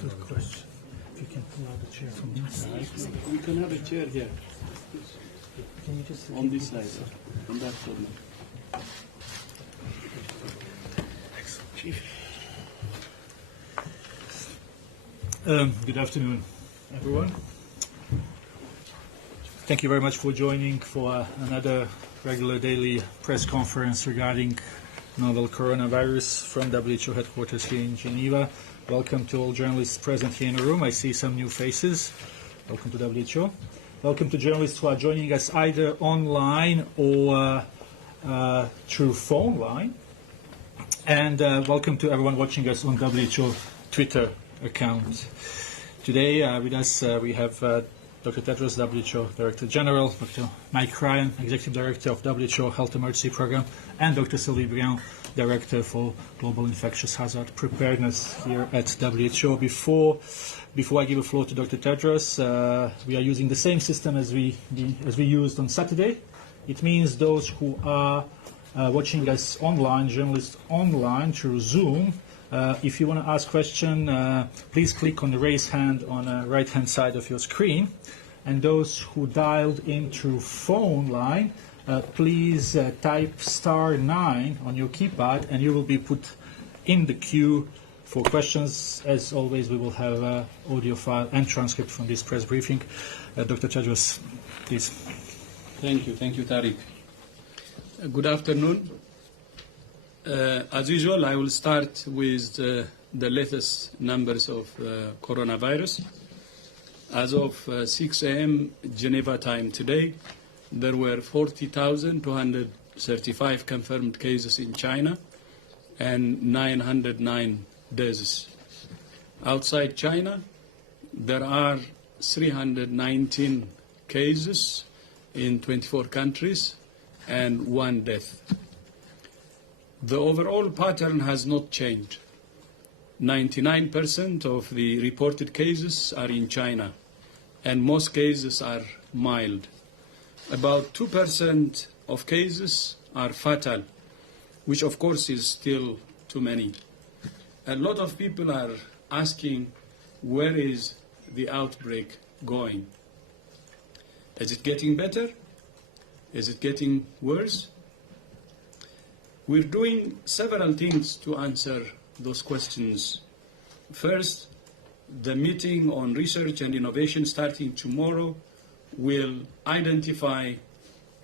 Good question. If you can pull out a chair from this side. We can have a chair here, Can you just on this side, on that corner. Excellent, Chief. Good afternoon, everyone. Thank you very much for joining for another regular daily press conference regarding novel coronavirus from WHO headquarters here in Geneva. Welcome to all journalists present here in the room. I see some new faces. Welcome to WHO. Welcome to journalists who are joining us either online or through phone line. And welcome to everyone watching us on WHO Twitter account. Today with us we have Dr. Tedros, WHO Director General, Dr. Mike Ryan, Executive Director of WHO Health Emergency Program, and Dr. Sylvie Briand, Director for Global Infectious Hazard Preparedness here at WHO. Before I give the floor to Dr. Tedros, we are using the same system as we used on Saturday. It means those who are watching us online, journalists online through Zoom, if you want to ask a question, please click on the raise hand on the right-hand side of your screen. And those who dialed in through phone line, please type *9 on your keypad and you will be put in the queue for questions. As always, we will have audio file and transcript from this press briefing. Dr. Tedros, please. Thank you, Tariq. Good afternoon. As usual, I will start with the latest numbers of coronavirus. As of 6 a.m. Geneva time today, there were 40,235 confirmed cases in China and 909 deaths. Outside China, there are 319 cases in 24 countries and 1 death. The overall pattern has not changed. 99% of the reported cases are in China, and most cases are mild. About 2% of cases are fatal, which of course is still too many. A lot of people are asking, where is the outbreak going? Is it getting better? Is it getting worse? We're doing several things to answer those questions. First, the meeting on research and innovation starting tomorrow will identify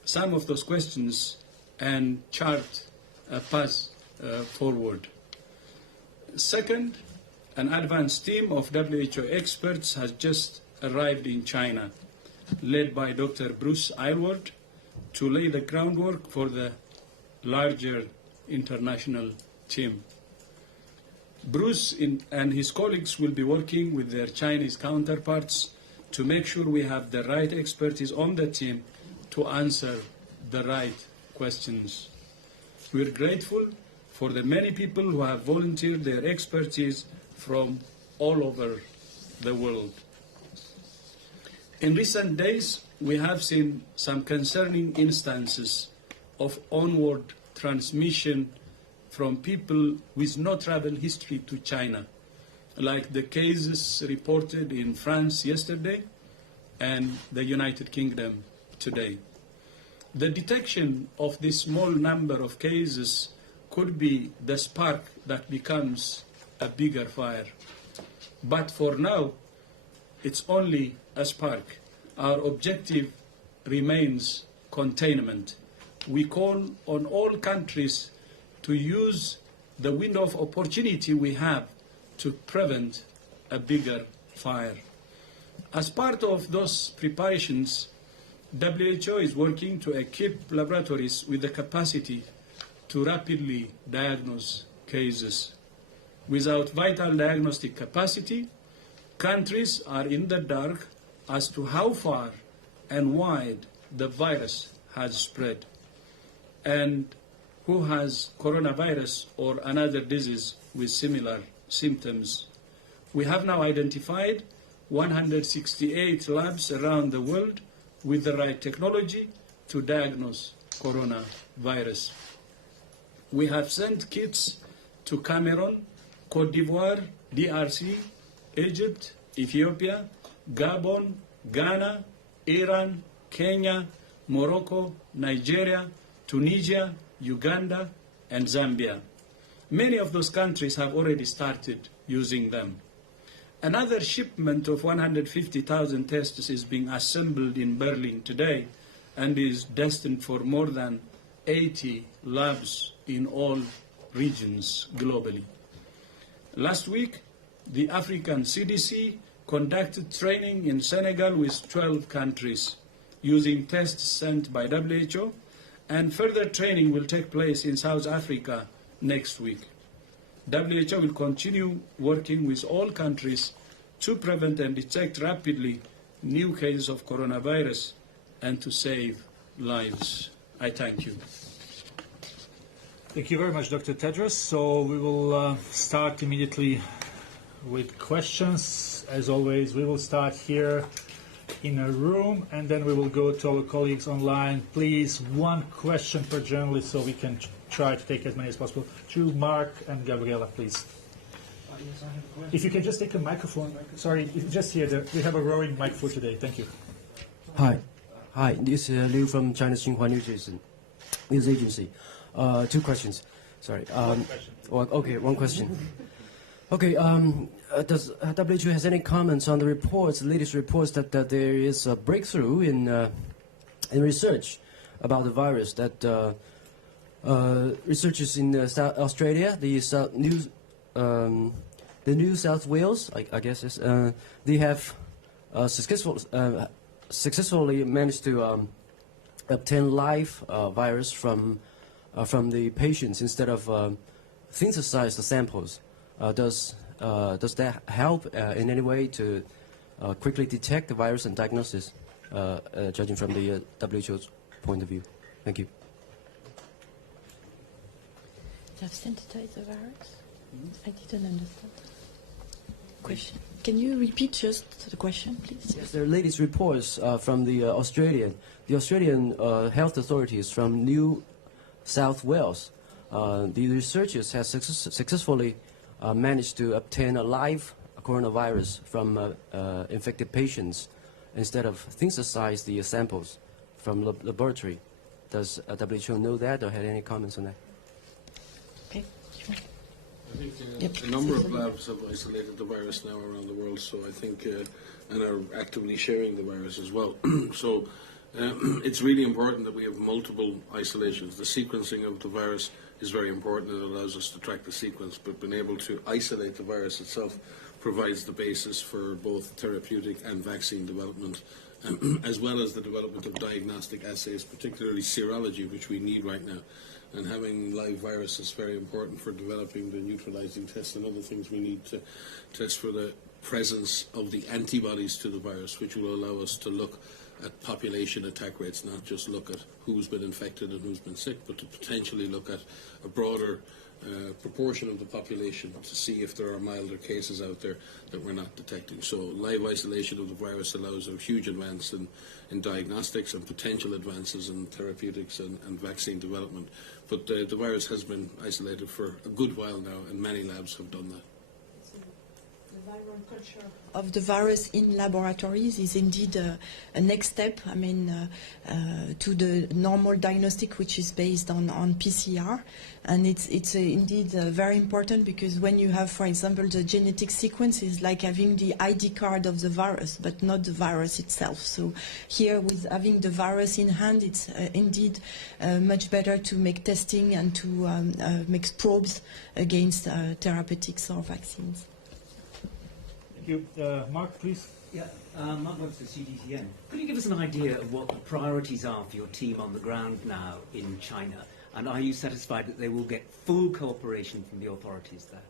some of those questions and chart a path forward. Second, an advanced team of WHO experts has just arrived in China, led by Dr. Bruce Aylward, to lay the groundwork for the larger international team. Bruce and his colleagues will be working with their Chinese counterparts to make sure we have the right expertise on the team to answer the right questions. We're grateful for the many people who have volunteered their expertise from all over the world. In recent days, we have seen some concerning instances of onward transmission from people with no travel history to China, like the cases reported in France yesterday and the United Kingdom today. The detection of this small number of cases could be the spark that becomes a bigger fire. But for now, it's only a spark. Our objective remains containment. We call on all countries to use the window of opportunity we have to prevent a bigger fire. As part of those preparations, WHO is working to equip laboratories with the capacity to rapidly diagnose cases. Without vital diagnostic capacity, countries are in the dark as to how far and wide the virus has spread, and who has coronavirus or another disease with similar symptoms. We have now identified 168 labs around the world with the right technology to diagnose coronavirus. We have sent kits to Cameroon, Cote d'Ivoire, DRC, Egypt, Ethiopia, Gabon, Ghana, Iran, Kenya, Morocco, Nigeria, Tunisia, Uganda, and Zambia. Many of those countries have already started using them. Another shipment of 150,000 tests is being assembled in Berlin today and is destined for more than 80 labs in all regions globally. Last week, the African CDC conducted training in Senegal with 12 countries using tests sent by WHO, and further training will take place in South Africa next week. WHO will continue working with all countries to prevent and detect rapidly new cases of coronavirus and to save lives. I thank you. Thank you very much, Dr. Tedros. So we will start immediately with questions. As always, we will start here in a room, and then we will go to our colleagues online. Please, one question per journalist so we can try to take as many as possible. To Mark and Gabriela, please. If you can just take a microphone. Sorry, just here. We have a roaring mic for today. Thank you. Hi. This is Liu from China's Xinhua News Agency. Two questions. Sorry. One question. Okay. Does WHO has any comments on the latest reports that there is a breakthrough in research about the virus? That researchers in Australia, the New South Wales, I guess, they have successfully managed to obtain live virus from the patients instead of synthesize the samples. Does that help in any way to quickly detect the virus and diagnosis, judging from the WHO's point of view? Thank you. They have synthesized the virus? I didn't understand. Question. Can you repeat just the question, please? Yes, there are latest reports from the Australian health authorities from New South Wales. The researchers have successfully managed to obtain a live coronavirus from infected patients instead of synthesize the samples from laboratory. Does WHO know that or had any comments on that? Okay. I think a number of labs have isolated the virus now around the world, so I think, and are actively sharing the virus as well. So it's really important that we have multiple isolations. The sequencing of the virus is very important. It allows us to track the sequence, but being able to isolate the virus itself provides the basis for both therapeutic and vaccine development, as well as the development of diagnostic assays, particularly serology, which we need right now. And having live virus is very important for developing the neutralizing tests and other things we need to test for the presence of the antibodies to the virus, which will allow us to look at population attack rates, not just look at who's been infected and who's been sick, but to potentially look at a broader proportion of the population to see if there are milder cases out there that we're not detecting. So live isolation of the virus allows a huge advance in diagnostics and potential advances in therapeutics and vaccine development. But the virus has been isolated for a good while now, and many labs have done that. The viral culture of the virus in laboratories is indeed a next step, to the normal diagnostic, which is based on PCR. And it's indeed very important, because when you have, for example, the genetic sequence, is like having the ID card of the virus, but not the virus itself. So here, with having the virus in hand, it's indeed much better to make testing and to make probes against therapeutics or vaccines. Thank you. Mark, please. Yeah, Mark works for CDTN. Could you give us an idea of what the priorities are for your team on the ground now in China? And are you satisfied that they will get full cooperation from the authorities there?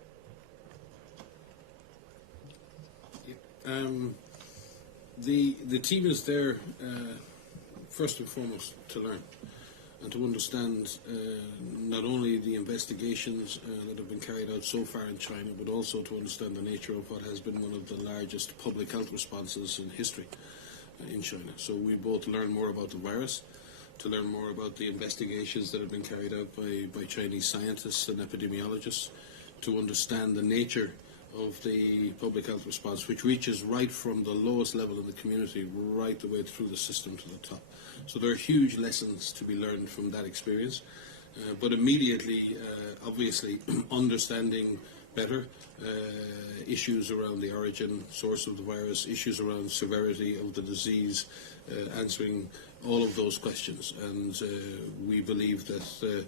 The team is there first and foremost to learn and to understand not only the investigations that have been carried out so far in China, but also to understand the nature of what has been one of the largest public health responses in history in China. So we both learn more about the virus, to learn more about the investigations that have been carried out by Chinese scientists and epidemiologists, to understand the nature of the public health response, which reaches right from the lowest level in the community right the way through the system to the top. So there are huge lessons to be learned from that experience. But immediately, obviously, understanding better issues around the origin, source of the virus, issues around severity of the disease, answering all of those questions. And we believe that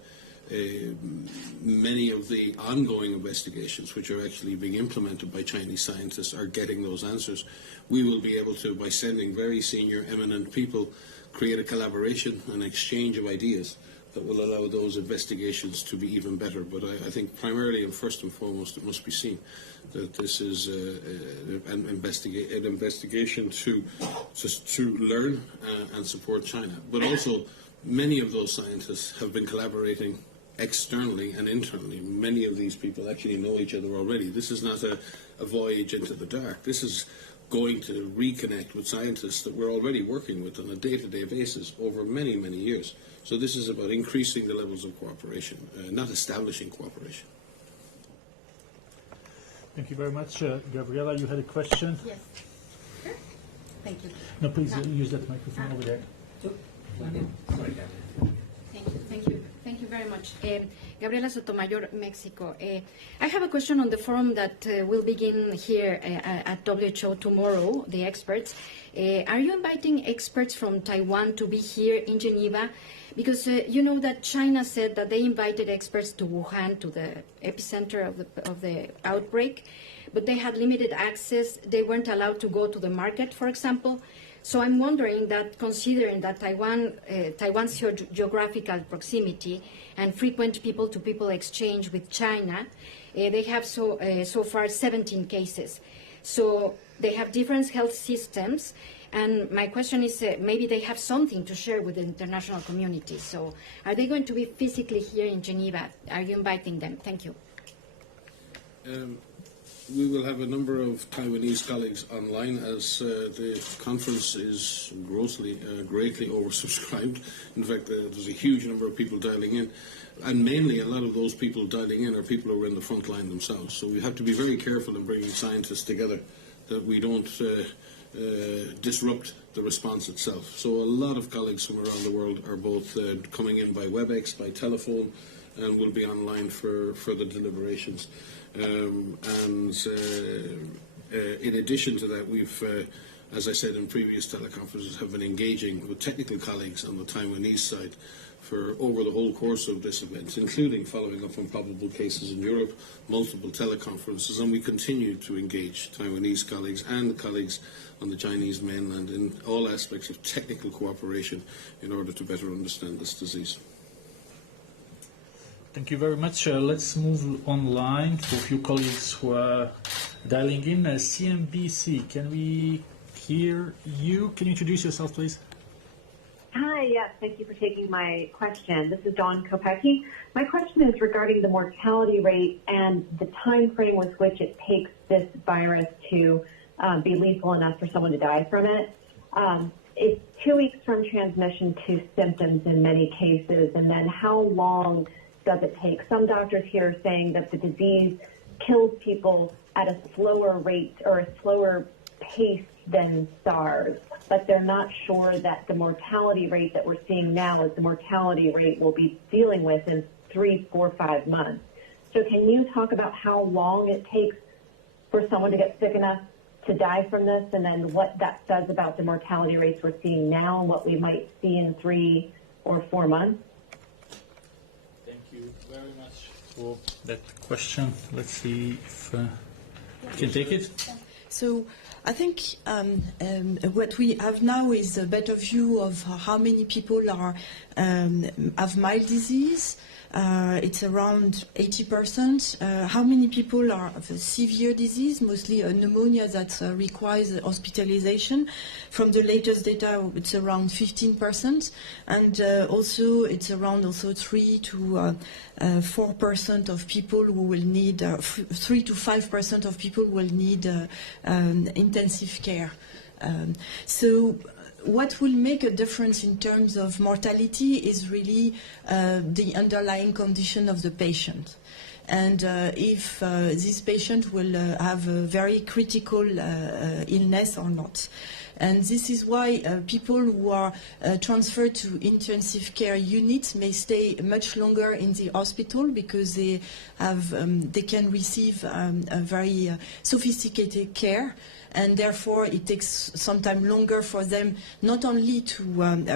many of the ongoing investigations, which are actually being implemented by Chinese scientists, are getting those answers. We will be able to, by sending very senior, eminent people, create a collaboration and exchange of ideas that will allow those investigations to be even better. But I think primarily and first and foremost it must be seen that this is an investigation to learn and support China. But also many of those scientists have been collaborating externally and internally. Many of these people actually know each other already. This is not a voyage into the dark. This is going to reconnect with scientists that we're already working with on a day-to-day basis over many, many years. So this is about increasing the levels of cooperation, not establishing cooperation. Thank you very much. Gabriela, you had a question? Yes. Sure. Thank you. No, please use that microphone over there. Thank you very much. Gabriela Sotomayor, Mexico. I have a question on the forum that will begin here at WHO tomorrow, the experts. Are you inviting experts from Taiwan to be here in Geneva? Because you know that China said that they invited experts to Wuhan, to the epicenter of the outbreak, but they had limited access. They weren't allowed to go to the market, for example. So I'm wondering that, considering that Taiwan's geographical proximity and frequent people-to-people exchange with China, they have so far 17 cases. So they have different health systems, and my question is maybe they have something to share with the international community. So are they going to be physically here in Geneva? Are you inviting them? Thank you. We will have a number of Taiwanese colleagues online as the conference is greatly oversubscribed. In fact, there's a huge number of people dialing in. And mainly a lot of those people dialing in are people who are in the front line themselves. So we have to be very careful in bringing scientists together that we don't disrupt the response itself. So a lot of colleagues from around the world are both coming in by WebEx, by telephone, and will be online for the deliberations. In addition to that, we've, as I said in previous teleconferences, have been engaging with technical colleagues on the Taiwanese side for over the whole course of this event, including following up on probable cases in Europe, multiple teleconferences, and we continue to engage Taiwanese colleagues and colleagues on the Chinese mainland in all aspects of technical cooperation in order to better understand this disease. Thank you very much. Let's move online for a few colleagues who are dialing in. CNBC, can we hear you? Can you introduce yourself, please? Hi, yes, thank you for taking my question. This is Dawn Kopecki. My question is regarding the mortality rate and the time frame with which it takes this virus to be lethal enough for someone to die from it. It's 2 weeks from transmission to symptoms in many cases, and then how long does it take? Some doctors here are saying that the disease kills people at a slower rate or a slower pace than SARS, but they're not sure that the mortality rate that we're seeing now is the mortality rate we'll be dealing with in 3, 4, 5 months. So can you talk about how long it takes for someone to get sick enough to die from this, and then what that says about the mortality rates we're seeing now and what we might see in 3 or 4 months? Thank you very much for that question. Let's see if we can take it. So I think what we have now is a better view of how many people are have mild disease. It's around 80%. How many people are of a severe disease, mostly a pneumonia that requires hospitalization? From the latest data, it's around 15%, and also it's around 3 to 4% of people who will need 3 to 5% of people will need intensive care. So what will make a difference in terms of mortality is really the underlying condition of the patient. and if this patient will have a very critical illness or not. And this is why people who are transferred to intensive care units may stay much longer in the hospital, because they can receive a very sophisticated care, and therefore it takes some time longer for them not only to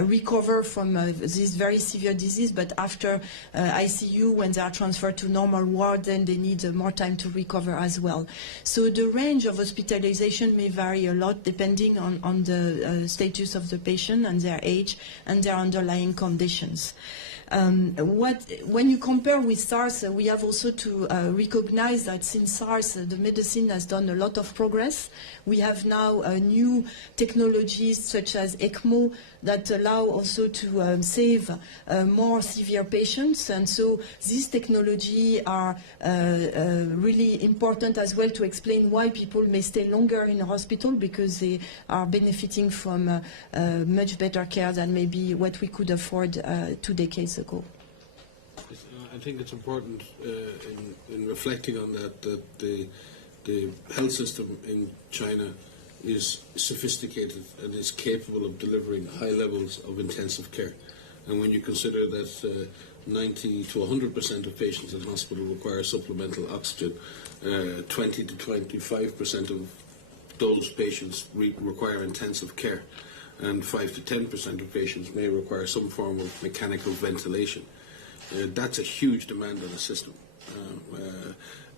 recover from this very severe disease, but after ICU, when they are transferred to normal ward, then they need more time to recover as well. So the range of hospitalization may vary a lot depending on the status of the patient and their age and their underlying conditions. When you compare with SARS, we have also to recognize that since SARS, the medicine has done a lot of progress. We have now new technologies such as ECMO that allow also to save more severe patients, and so these technologies are really important as well to explain why people may stay longer in a hospital, because they are benefiting from much better care than maybe what we could afford 2 decades ago. I think it's important in reflecting on that the health system in China is sophisticated and is capable of delivering high levels of intensive care. And when you consider that 90 to 100% of patients in hospital require supplemental oxygen, 20 to 25% of those patients require intensive care, and 5 to 10% of patients may require some form of mechanical ventilation. That's a huge demand on the system.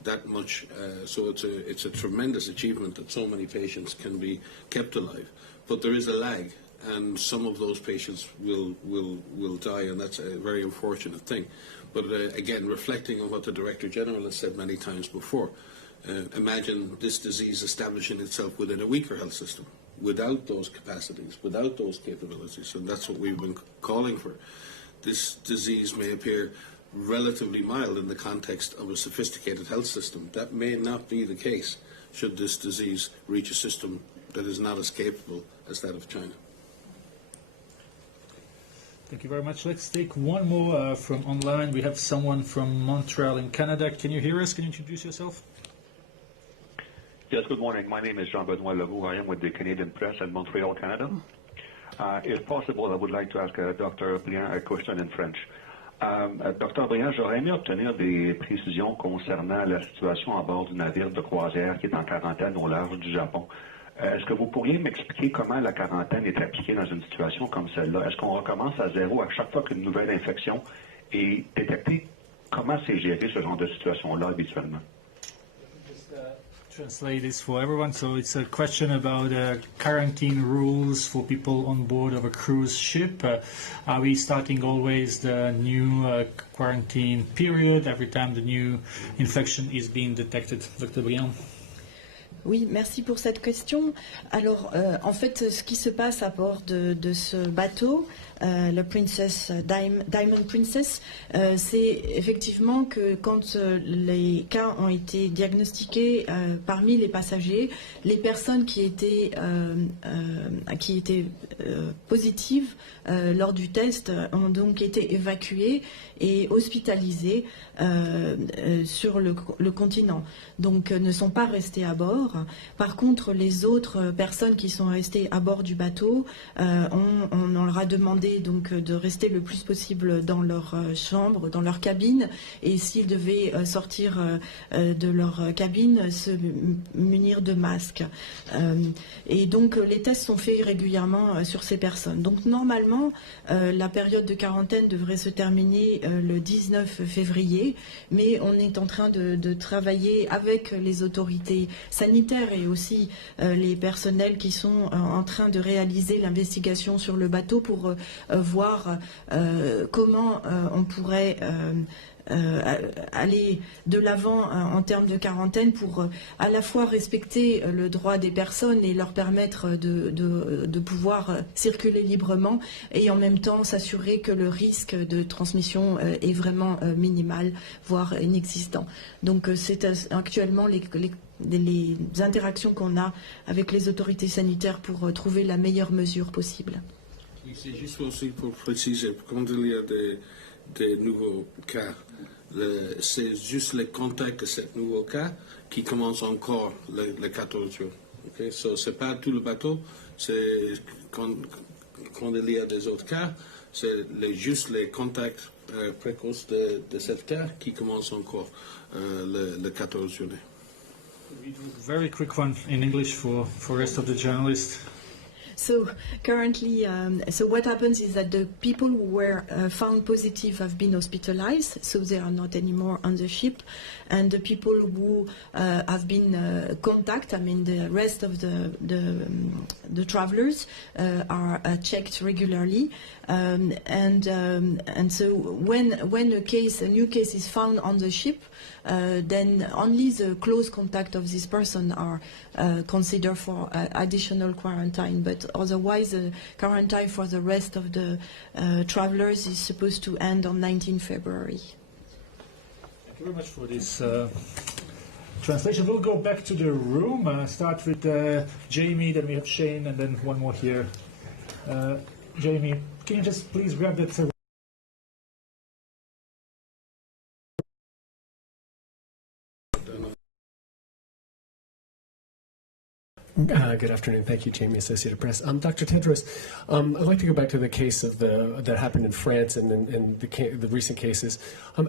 That much, so it's a tremendous achievement that so many patients can be kept alive. But there is a lag, and some of those patients will die, and that's a very unfortunate thing. But again, reflecting on what the Director General has said many times before, imagine this disease establishing itself within a weaker health system, without those capacities, without those capabilities, and that's what we've been calling for. This disease may appear relatively mild in the context of a sophisticated health system. That may not be the case should this disease reach a system that is not as capable as that of China. Thank you very much. Let's take one more from online. We have someone from Montreal in Canada. Can you hear us? Can you introduce yourself? Yes, good morning. My name is Jean-Benoit Leroux. I am with the Canadian Press at Montreal, Canada. If possible, I would like to ask Dr. Briand a question in French. Dr. Briand, j'aurais aimé obtenir des précisions concernant la situation à bord du navire de croisière qui est en quarantaine au large du Japon. Est-ce que vous pourriez m'expliquer comment la quarantaine est appliquée dans une situation comme celle-là? Est-ce qu'on recommence à zéro à chaque fois qu'une nouvelle infection est détectée? Comment c'est géré ce genre de situation-là habituellement? Translate this for everyone. So it's a question about quarantine rules for people on board of a cruise ship. Are we starting always the new quarantine period every time the new infection is being detected? Dr. Briand. Oui, merci pour cette question. Alors, en fait, ce qui se passe à bord de ce bateau, le Diamond Princess, c'est effectivement que quand les cas ont été diagnostiqués parmi les passagers, les personnes qui étaient positives lors du test ont donc été évacuées et hospitalisées sur le continent. Donc, ne sont pas restés à bord. Par contre, les autres personnes qui sont restées à bord du bateau, on leur a demandé donc de rester le plus possible dans leur chambre, dans leur cabine, et s'ils devaient sortir de leur cabine, se munir de masques. Et donc les tests sont faits régulièrement sur ces personnes. Donc normalement, la période de quarantaine devrait se terminer le 19 février, mais on est en train de travailler avec les autorités sanitaires et aussi les personnels qui sont en train de réaliser l'investigation sur le bateau pour voir comment on pourrait aller de l'avant en termes de quarantaine pour à la fois respecter le droit des personnes et leur permettre de pouvoir circuler librement et en même temps s'assurer que le risque de transmission est vraiment minimal, voire inexistant. Donc c'est actuellement les interactions qu'on a avec les autorités sanitaires pour trouver la meilleure mesure possible. C'est juste aussi pour préciser, quand il y a des nouveaux cas, c'est juste les contacts de ce nouveau cas qui commencent encore le 14 jours. Okay? So, c'est pas tout le bateau, c'est quand il y a des autres cas, c'est juste les contacts précoces de cette cas qui commencent encore le 14 juillet. Very quick one in English for rest of the journalists. So currently, so what happens is that the people who were found positive have been hospitalized, so they are not anymore on the ship, and the people who have been contact, I mean the rest of the travelers are checked regularly, and so when a new case is found on the ship, then only the close contact of this person are considered for additional quarantine, but otherwise quarantine for the rest of the travelers is supposed to end on 19 February. Thank you very much for this translation. We'll go back to the room, start with Jamie, then we have Shane, and then one more here. Jamie, can you just please grab that Good afternoon. Thank you, Jamie, Associated Press. Dr. Tedros, I'd like to go back to the case of that happened in France and the recent cases.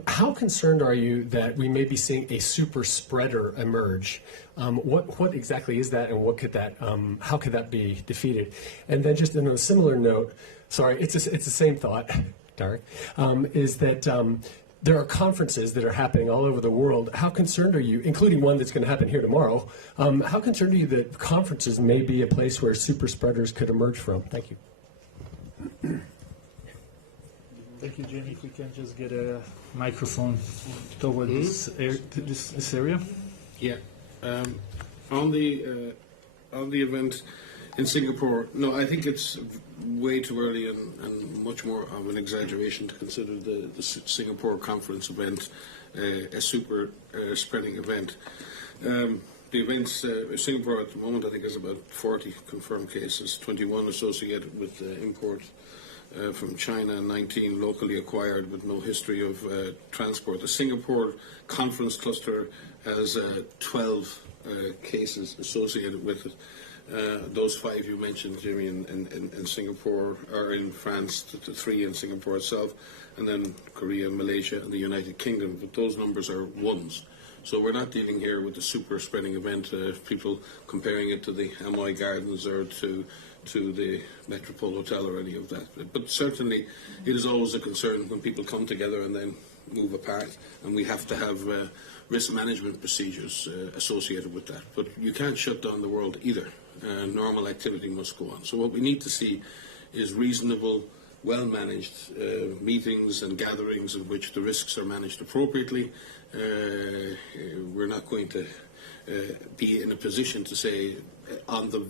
How concerned are you that we may be seeing a super spreader emerge? What exactly is that, and what could that? How could that be defeated? And then, just on a similar note, sorry, it's the same thought, Derek, is that. There are conferences that are happening all over the world. How concerned are you, including one that's going to happen here tomorrow, how concerned are you that conferences may be a place where super spreaders could emerge from? Thank you. Thank you, Jamie. If we can just get a microphone toward this area. Yeah. On the event in Singapore, no, I think it's way too early and much more of an exaggeration to consider the Singapore conference event a super spreading event. The events in Singapore at the moment, I think, is about 40 confirmed cases, 21 associated with import from China, 19 locally acquired with no history of transport. The Singapore conference cluster has 12 cases associated with it. Those 5 you mentioned, Jimmy, in Singapore, or in France, the 3 in Singapore itself, and then Korea, Malaysia, and the United Kingdom. But those numbers are ones. So we're not dealing here with the super spreading event, people comparing it to the Amoy Gardens or to the Metropole Hotel or any of that. But certainly it is always a concern when people come together and then move apart, and we have to have risk management procedures associated with that. But you can't shut down the world either. Normal activity must go on. So what we need to see is reasonable, well-managed meetings and gatherings in which the risks are managed appropriately. We're not going to be in a position to say on the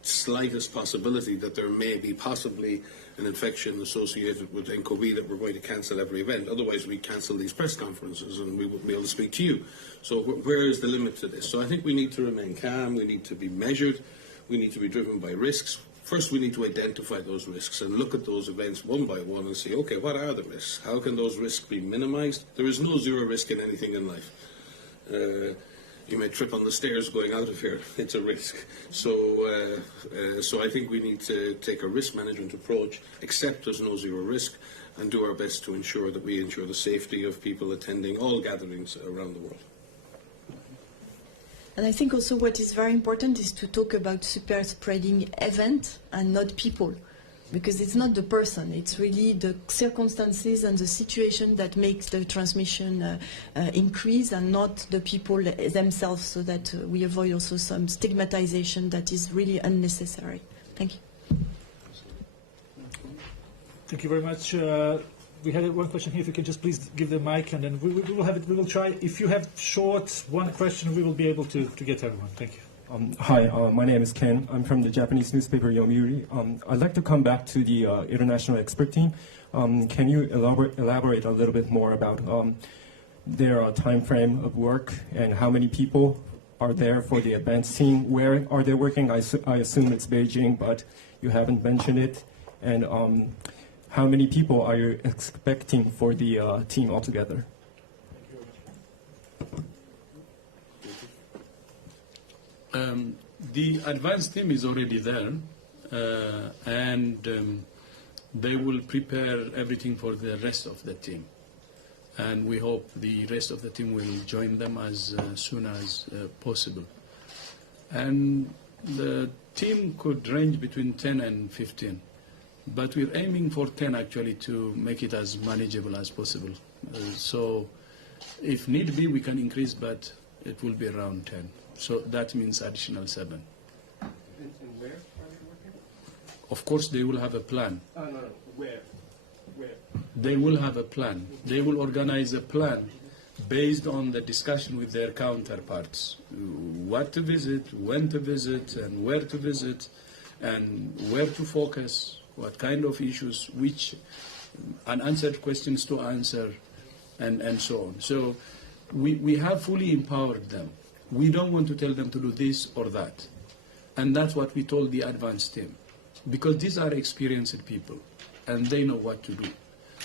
slightest possibility that there may be possibly an infection associated with Incubation that we're going to cancel every event. Otherwise, we cancel these press conferences and we wouldn't be able to speak to you. So where is the limit to this? So I think we need to remain calm. We need to be measured. We need to be driven by risks. First, we need to identify those risks and look at those events one by one and say, okay, what are the risks? How can those risks be minimized? There is no zero risk in anything in life. You may trip on the stairs going out of here. It's a risk. So I think we need to take a risk management approach, accept there's no zero risk, and do our best to ensure that we ensure the safety of people attending all gatherings around the world. And I think also what is very important is to talk about super spreading event and not people. Because it's not the person, it's really the circumstances and the situation that makes the transmission increase, and not the people themselves, so that we avoid also some stigmatization that is really unnecessary. Thank you. Thank you very much. We had one question here. If you can just please give the mic, and then we will have it. We will try. If you have short one question, we will be able to get everyone. Thank you. Hi, my name is Ken. I'm from the Japanese newspaper Yomiuri. I'd like to come back to the international expert team. Can you elaborate a little bit more about their time frame of work and how many people are there for the advanced team? Where are they working? I assume it's Beijing, but you haven't mentioned it. And how many people are you expecting for the team altogether? The advanced team is already there, and they will prepare everything for the rest of the team. And we hope the rest of the team will join them as soon as possible. And the team could range between 10 and 15. But we're aiming for 10 actually to make it as manageable as possible. So if need be, we can increase, but it will be around 10. So that means additional 7. And where are you working? Of course, they will have a plan. No. Where? They will have a plan. They will organize a plan based on the discussion with their counterparts. What to visit, when to visit, and where to visit, and where to focus, what kind of issues, which unanswered questions to answer, and so on. So we have fully empowered them. We don't want to tell them to do this or that. And that's what we told the advanced team. Because these are experienced people, and they know what to do.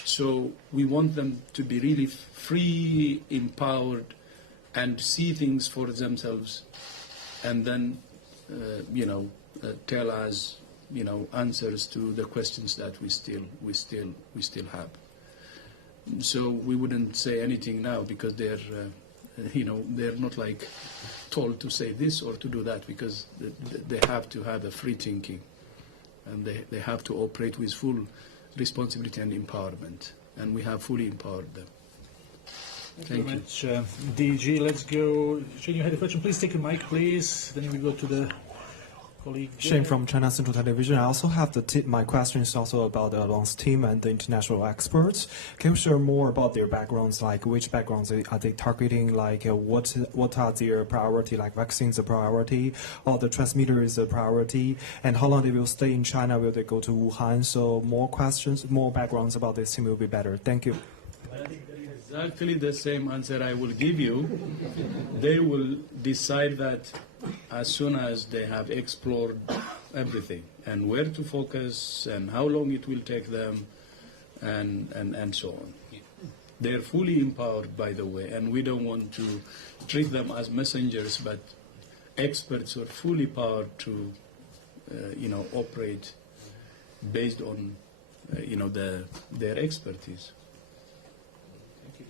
So we want them to be really free, empowered, and see things for themselves, and then, tell us, answers to the questions that we still have. So we wouldn't say anything now because they're not like told to say this or to do that, because they have to have a free thinking, and they have to operate with full responsibility and empowerment, and we have fully empowered them. Thank you. Thank you very much. DG, let's go. Shane, you had a question. Please take a mic, please. Then we go to the colleague. Shane from China Central Television. I also have my question is also about the advanced team and the international experts. Can you share more about their backgrounds, like which backgrounds are they targeting, like what are their priority, like vaccines a priority, or the transmitter is a priority, and how long they will stay in China, will they go to Wuhan? So more questions, more backgrounds about this team will be better. Thank you. Exactly the same answer I will give you. They will decide that as soon as they have explored everything and where to focus and how long it will take them and so on. They're fully empowered, by the way, and we don't want to treat them as messengers, but experts who are fully powered to operate based on their expertise.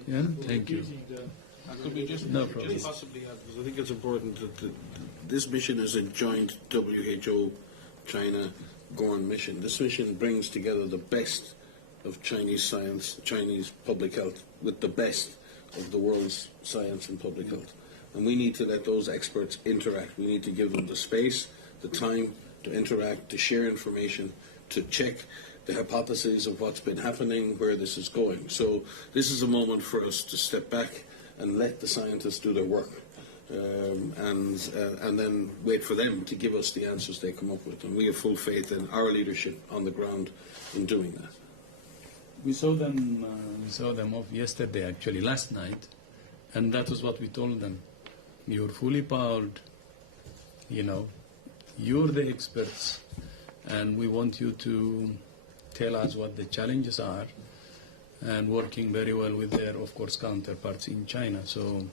Yeah, thank you. Could we just possibly add, because I think it's important that this mission is a joint WHO-China GORN mission. This mission brings together the best of Chinese science, Chinese public health, with the best of the world's science and public health. And we need to let those experts interact. We need to give them the space, the time to interact, to share information, to check the hypotheses of what's been happening, where this is going. So this is a moment for us to step back and let the scientists do their work, and then wait for them to give us the answers they come up with. And we have full faith in our leadership on the ground in doing that. We saw them off yesterday, actually, last night, and that was what we told them. You're fully powered, you're the experts, and we want you to tell us what the challenges are, and working very well with their, of course, counterparts in China. So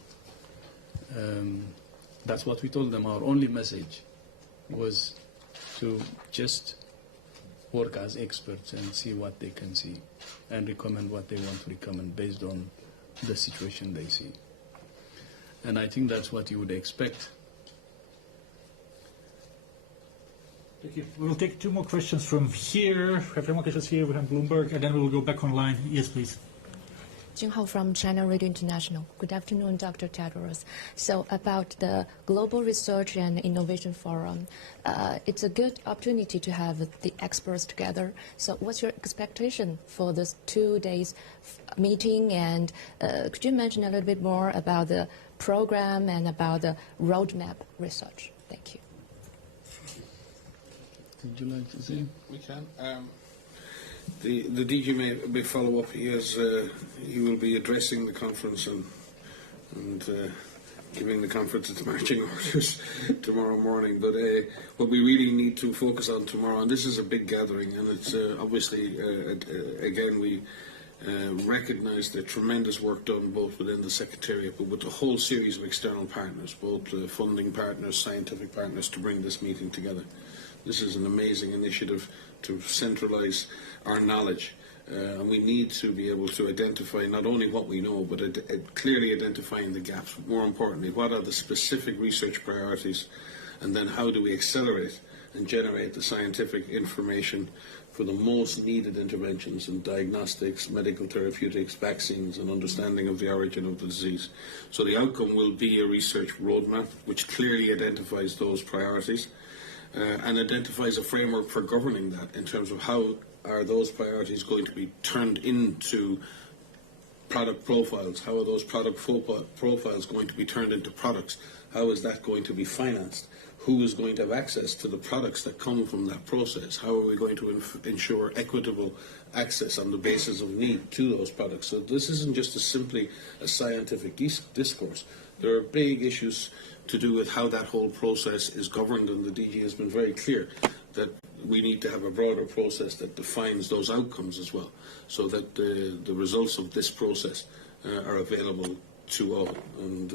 that's what we told them. Our only message was to just work as experts and see what they can see and recommend what they want to recommend based on the situation they see. And I think that's what you would expect. Thank you. We will take 2 more questions from here. We have 2 more questions here. We have Bloomberg, and then we will go back online. Yes, please. Jing Hao from China Radio International. Good afternoon, Dr. Tedros. So about the Global Research and Innovation Forum, it's a good opportunity to have the experts together. So what's your expectation for this 2 days meeting? And could you mention a little bit more about the program and about the roadmap research? Thank you. Would you like to say? We can. The DG may follow up. He will be addressing the conference and giving the conference its marching orders tomorrow morning. But what we really need to focus on tomorrow, and this is a big gathering, and it's obviously again recognise the tremendous work done both within the Secretariat but with the whole series of external partners, both funding partners, scientific partners, to bring this meeting together. This is an amazing initiative to centralise our knowledge, and we need to be able to identify not only what we know but clearly identifying the gaps. More importantly, what are the specific research priorities, and then how do we accelerate and generate the scientific information for the most needed interventions in diagnostics, medical therapeutics, vaccines, and understanding of the origin of the disease. So the outcome will be a research roadmap which clearly identifies those priorities and identifies a framework for governing that in terms of how are those priorities going to be turned into product profiles, how are those product profiles going to be turned into products, how is that going to be financed, who is going to have access to the products that come from that process, how are we going to ensure equitable access on the basis of need to those products. So this isn't just simply a scientific discourse. There are big issues to do with how that whole process is governed, and the DG has been very clear that we need to have a broader process that defines those outcomes as well, so that the results of this process are available to all. And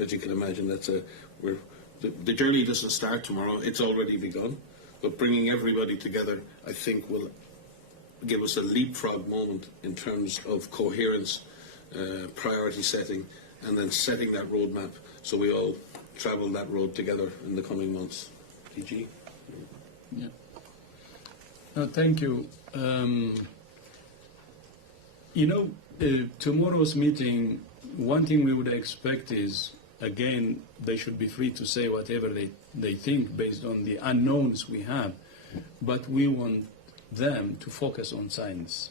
as you can imagine, the journey doesn't start tomorrow, it's already begun, but bringing everybody together, I think, will give us a leapfrog moment in terms of coherence, priority setting, and then setting that roadmap so we all travel that road together in the coming months. DG? Yeah. Thank you. Tomorrow's meeting, one thing we would expect is, again, they should be free to say whatever they think based on the unknowns we have, but we want them to focus on science.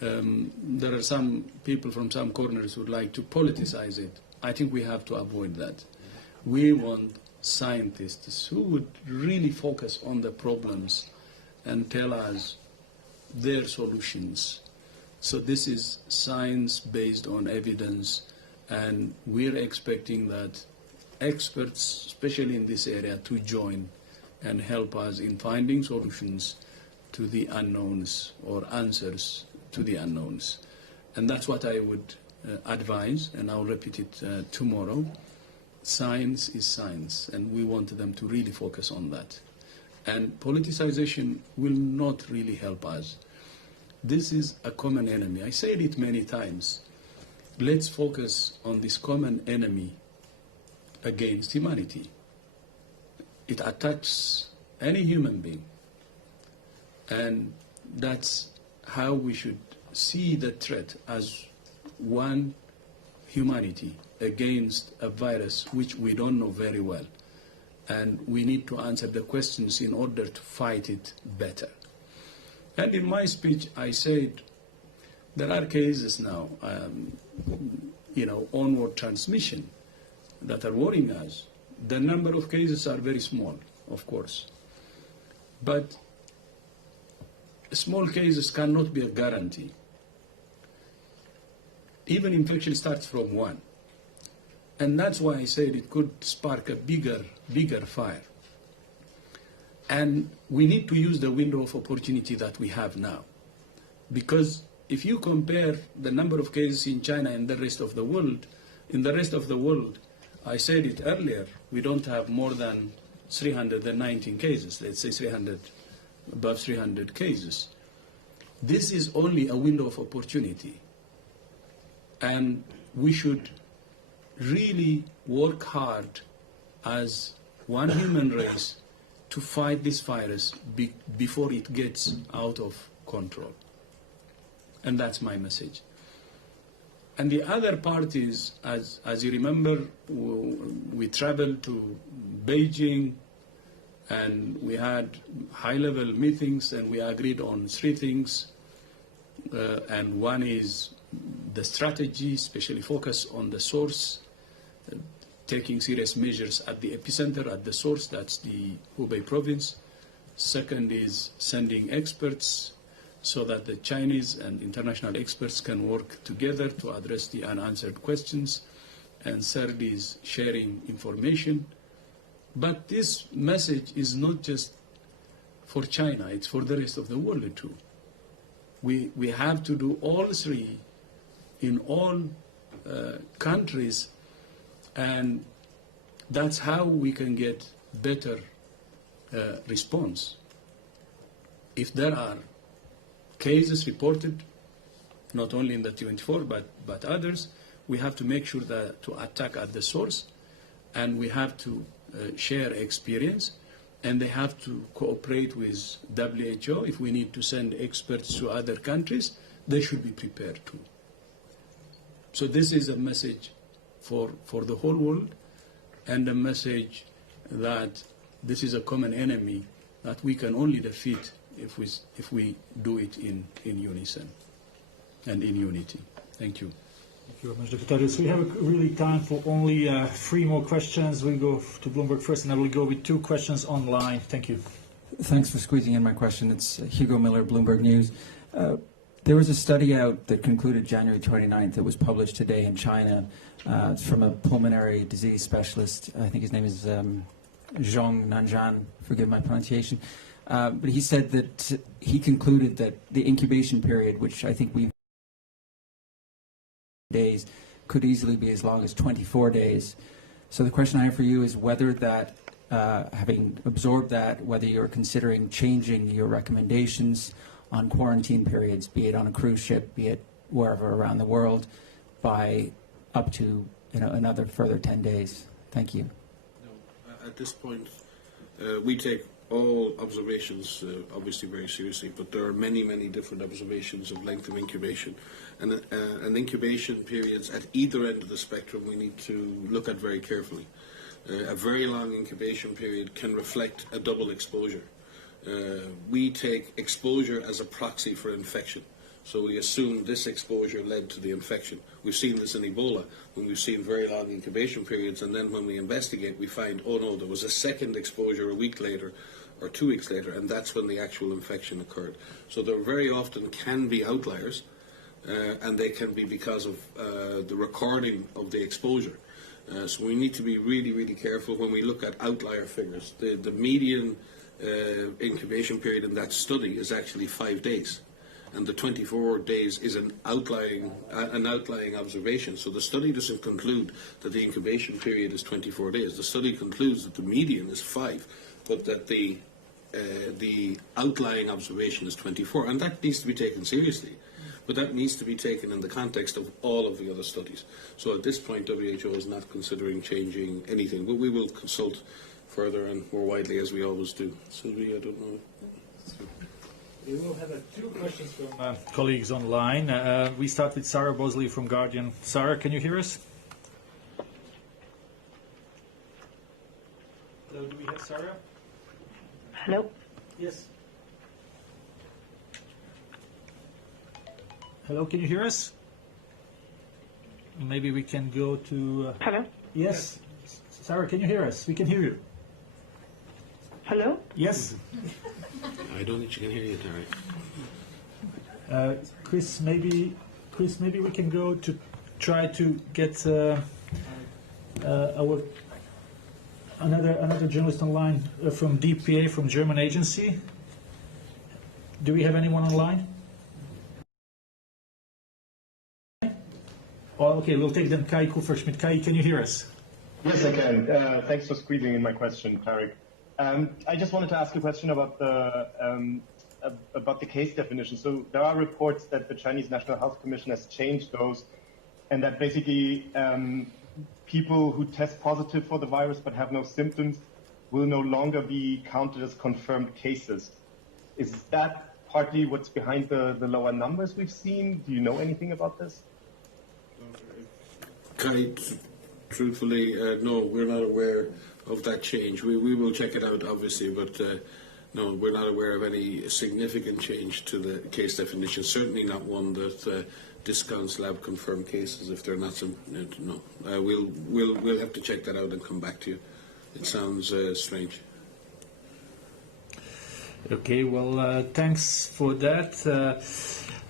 There are some people from some corners who would like to politicize it. I think we have to avoid that. We want scientists who would really focus on the problems and tell us their solutions. So this is science based on evidence, and we're expecting that experts, especially in this area, to join and help us in finding solutions to the unknowns or answers to the unknowns. And that's what I would advise, and I'll repeat it tomorrow. Science is science, and we want them to really focus on that. And politicization will not really help us. This is a common enemy. I said it many times. Let's focus on this common enemy against humanity. It attacks any human being. And that's how we should see the threat, as one humanity against a virus which we don't know very well. And we need to answer the questions in order to fight it better. And in my speech, I said there are cases now, onward transmission that are worrying us. The number of cases are very small, of course. But small cases cannot be a guarantee. Even infection starts from one. And that's why I said it could spark a bigger fire. And we need to use the window of opportunity that we have now. Because if you compare the number of cases in China and the rest of the world, in the rest of the world, I said it earlier, we don't have more than 319 cases, let's say above 300 cases. This is only a window of opportunity. And we should really work hard as one human race to fight this virus before it gets out of control. And that's my message. And the other part is, as you remember, we traveled to Beijing and we had high-level meetings and we agreed on 3 things. And one is the strategy, especially focus on the source, taking serious measures at the epicenter, at the source, that's the Hubei province. Second is sending experts so that the Chinese and international experts can work together to address the unanswered questions. And third is sharing information. But this message is not just for China, it's for the rest of the world too. We have to do all three in all countries, and that's how we can get better response. If there are cases reported, not only in the 24 but others, we have to make sure that to attack at the source, and we have to share experience, and they have to cooperate with WHO. If we need to send experts to other countries, they should be prepared too. So this is a message for the whole world, and a message that this is a common enemy that we can only defeat if we do it in unison and in unity. Thank you. Thank you very much, Dr. Tedros. We have really time for only 3 more questions. We'll go to Bloomberg first, and then we'll go with 2 questions online. Thank you. Thanks for squeezing in my question. It's Hugo Miller, Bloomberg News. There was a study out that concluded January 29th that was published today in China. It's from a pulmonary disease specialist. I think his name is Zhong Nanzhan, forgive my pronunciation. But he said that he concluded that the incubation period, which I think we've days, could easily be as long as 24 days. So the question I have for you is whether that, having absorbed that, whether you're considering changing your recommendations on quarantine periods, be it on a cruise ship, be it wherever around the world, by up to another further 10 days. Thank you. No, at this point, we take all observations obviously very seriously, but there are many, many different observations of length of incubation. And incubation periods at either end of the spectrum we need to look at very carefully. A very long incubation period can reflect a double exposure. We take exposure as a proxy for infection. So we assume this exposure led to the infection. We've seen this in Ebola, when we've seen very long incubation periods, and then when we investigate, we find, oh no, there was a second exposure a week later or 2 weeks later, and that's when the actual infection occurred. So there very often can be outliers, and they can be because of the recording of the exposure. So we need to be really, really careful when we look at outlier figures. The median incubation period in that study is actually 5 days, and the 24 days is an outlying observation. So the study doesn't conclude that the incubation period is 24 days. The study concludes that the median is 5, but that the outlying observation is 24, and that needs to be taken seriously. But that needs to be taken in the context of all of the other studies. So at this point, WHO is not considering changing anything, but we will consult further and more widely as we always do. Sylvie, I don't know. We will have 2 questions from colleagues online. We start with Sarah Bosley from Guardian. Sarah, can you hear us? Hello, do we have Sarah? Hello? Yes. Hello, can you hear us? Maybe we can go to... Hello? Yes. Sarah, can you hear us? We can hear you. Hello? Yes. I don't think you can hear you, Tarek. Chris, maybe we can go to try to get another journalist online from DPA, from German agency. Do we have anyone online? Oh, okay, we'll take them. Kai Kuferschmidt. Kai, can you hear us? Yes, I can. Thanks for squeezing in my question, Tarek. I just wanted to ask a question about the case definition. So there are reports that the Chinese National Health Commission has changed those, and that basically people who test positive for the virus but have no symptoms will no longer be counted as confirmed cases. Is that partly what's behind the lower numbers we've seen? Do you know anything about this? Kai, truthfully, no, we're not aware of that change. We will check it out, obviously, but no, we're not aware of any significant change to the case definition, certainly not one that discounts lab-confirmed cases if they're not some. No, we'll have to check that out and come back to you. It sounds strange. Okay, well, thanks for that.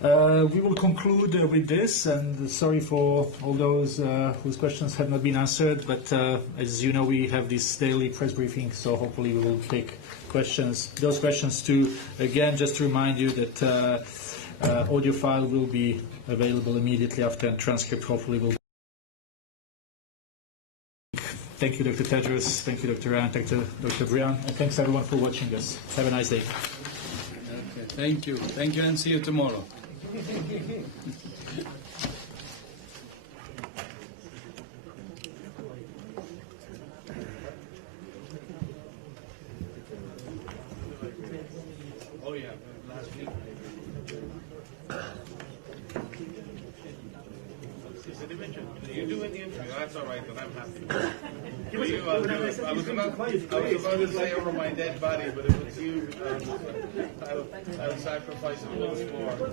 We will conclude with this, and sorry for all those whose questions have not been answered, but as you know, we have this daily press briefing, so hopefully we will take those questions too. Again, just to remind you that Audio file will be available immediately after, and transcript hopefully will. Thank you, Dr. Tedros. Thank you, Dr. Ryan. Thank you, Dr. Brian. And thanks everyone for watching us. Have a nice day. Okay, thank you. Thank you, and see you tomorrow. Oh yeah, last week. You're doing the interview. That's all right. Then I'm happy. I was about to say over my dead body, but if it's you, I'll sacrifice a little more.